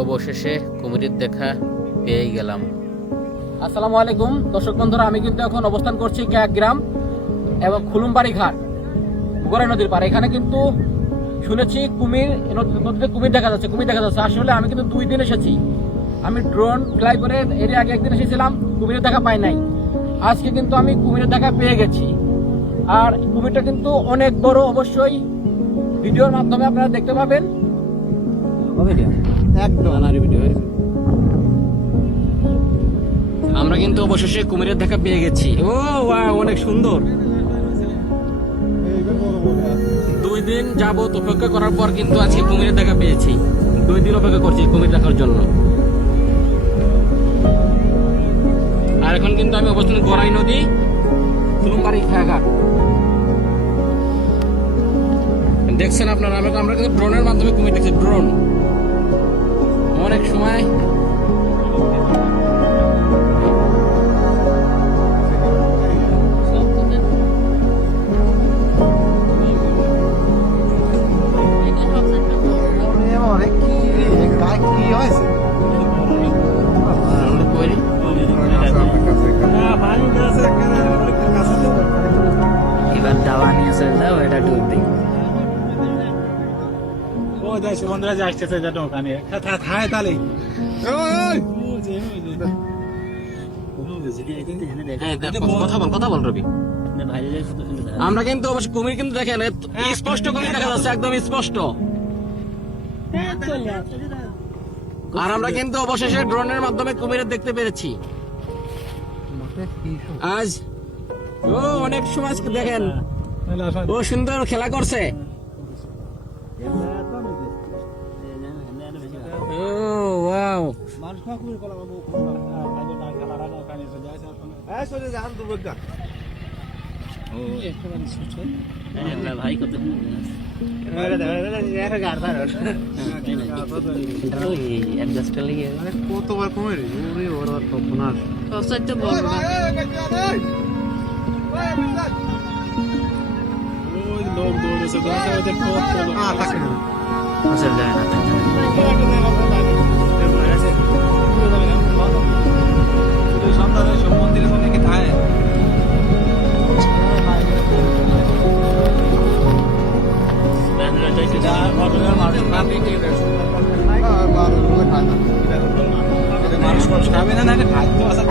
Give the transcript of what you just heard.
অবশেষে কুমিরের দেখা পেয়ে গেলাম। আসসালামু আলাইকুম দর্শক বন্ধুরা, আমি কিন্তু এখন অবস্থান করছি গ্রাম এবং খুলুমবাড়ি ঘাট গোড়াই নদীর পাড়ে। এখানে কিন্তু শুনেছি নদীতে কুমির দেখা যাচ্ছে। আসলে আমি কিন্তু 2 দিন এসেছি। আমি ড্রোন ফ্লাই করে এর আগে একদিন এসেছিলাম, কুমিরের দেখা পাই নাই। আজকে কিন্তু আমি কুমিরের দেখা পেয়ে গেছি। আর কুমিরটা কিন্তু অনেক বড়, অবশ্যই ভিডিওর মাধ্যমে আপনারা দেখতে পাবেন। আমরা কিন্তু অবশেষে কুমিরের দেখা পেয়ে গেছি। ও ওয়াও, অনেক সুন্দর। 2 দিন যাবত অপেক্ষা করার পর কিন্তু আজকে কুমিরের দেখা পেয়েছি। 2 দিন অপেক্ষা করছি কুমির দেখার জন্য। আর এখন কিন্তু আমি অবস্থান গোড়াই নদী, খুলুমবাড়ি ঘাট। দেখছেন আপনারা, আমরা কিন্তু ড্রোনের মাধ্যমে কুমির দেখছি। ড্রোন অনেক সময় এবার দাওয়া নিয়ে চলে যাও, এটা ডুব দিই। বন্ধুরা যে আসতেছে যেটা ওখানে থায় তালে কথা বল রবি। আমরা কিন্তু অবশ্য কুমির কিন্তু দেখেন, স্পষ্ট কুমির দেখা যাচ্ছে, একদম স্পষ্ট। আর আমরা কিন্তু অবশেষে ড্রোনের মাধ্যমে কুমির দেখতে পেরেছি আজ। ও অনেক সময় দেখেন, ও সুন্দর খেলা করছে। ও ওয়াও, ভাই কত কতবার কমে রে ওরা তপনার সবসাইতে বলবো না। ওই লোক দৌড়েছে গাছে ওদের কত থাকে না আসলে যায় না। সন্তানের সব মন্দিরে অনেকে থাকে মানুষ খাবে না, খাদ্য আছে।